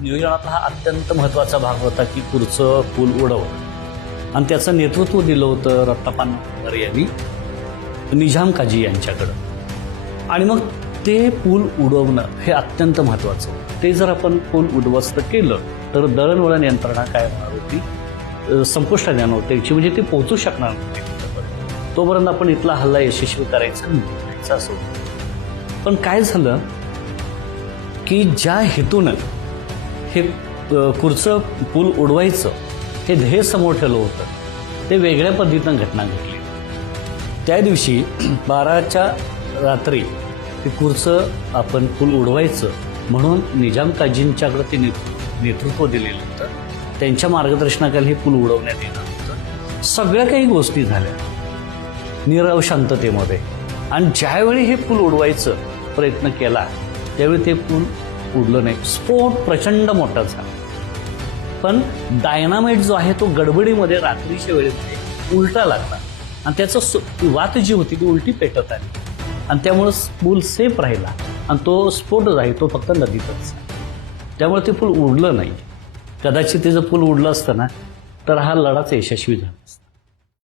नियोजनातला हा अत्यंत महत्त्वाचा भाग होता की पुढचं पूल उडवणं, आणि त्याचं नेतृत्व दिलं होतं रत्नापान यांनी निजाम काजी यांच्याकडं. आणि मग ते पूल उडवणं हे अत्यंत महत्त्वाचं होतं. ते जर आपण पूल उद्ध्वस्त केलं तर दळणवळण यंत्रणा काय होणार होती, संपुष्टात येणार होती त्याची, म्हणजे ते पोहोचू शकणार नव्हते तिथपर्यंत. तोपर्यंत आपण इथला हल्ला यशस्वी करायचा नाही असं होतं. पण काय झालं की ज्या हेतूनं हे पुढचं पूल उडवायचं हे ध्येय समोर ठेवलं होतं ते वेगळ्या पद्धतीनं घटना घडली. त्या दिवशी 12च्या रात्री ते पुढचं आपण पूल उडवायचं म्हणून निजाम काजींच्याकडे ते नेतृत्व दिलेलं होतं. त्यांच्या मार्गदर्शनाखाली हे पूल उडवण्यात येणार होतं. सगळ्या काही गोष्टी झाल्या नीरव शांततेमध्ये. आणि ज्यावेळी हे पूल उडवायचं प्रयत्न केला त्यावेळी ते पूल उडलं नाही. स्फोट प्रचंड मोठा झाला, पण डायनामाइट जो आहे तो गडबडीमध्ये रात्रीच्या वेळेमध्ये उलटा लागला आणि त्याचं वात जी होती ती उलटी पेटत आली आणि त्यामुळं पूल सेफ राहिला आणि तो स्फोट जो आहे तो फक्त नदीतच. त्यामुळे ते पूल उडलं नाही. कदाचित त्याचं पूल उडलं असतं ना तर हा लढाच यशस्वी झाला असता.